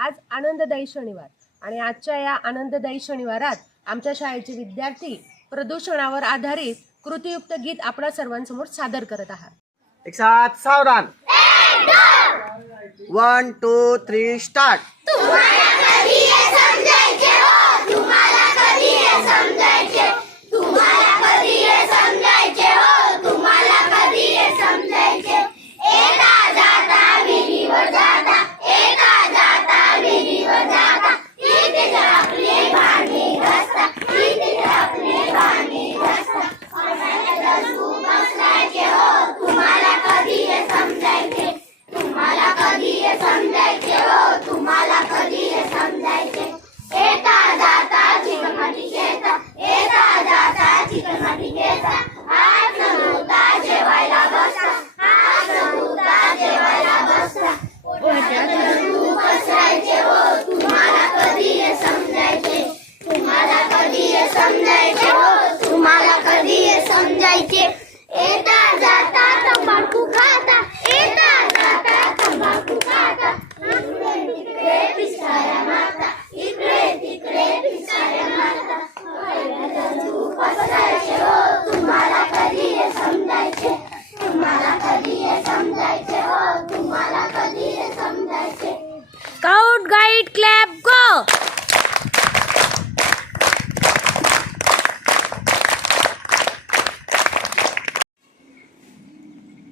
आज आनंददायी शनिवार. आणि आजच्या या आनंददायी शनिवारात आमच्या शाळेचे विद्यार्थी प्रदूषणावर आधारित कृतीयुक्त गीत आपणा सर्वांसमोर सादर करत आहात. एक साथ सावधान. वन टू थ्री स्टार्ट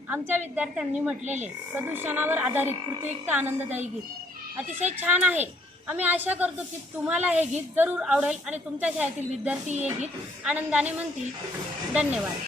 आमच्या विद्यार्थ्यांनी म्हटलेले प्रदूषणावर आधारित कृतियुक्त आनंददायी गीत. अतिशय छान आहे. आम्ही आशा करतो की तुम्हाला हे गीत जरूर आवडेल आणि तुमच्या शाळेतील विद्यार्थी हे गीत आनंदाने म्हणतील. धन्यवाद.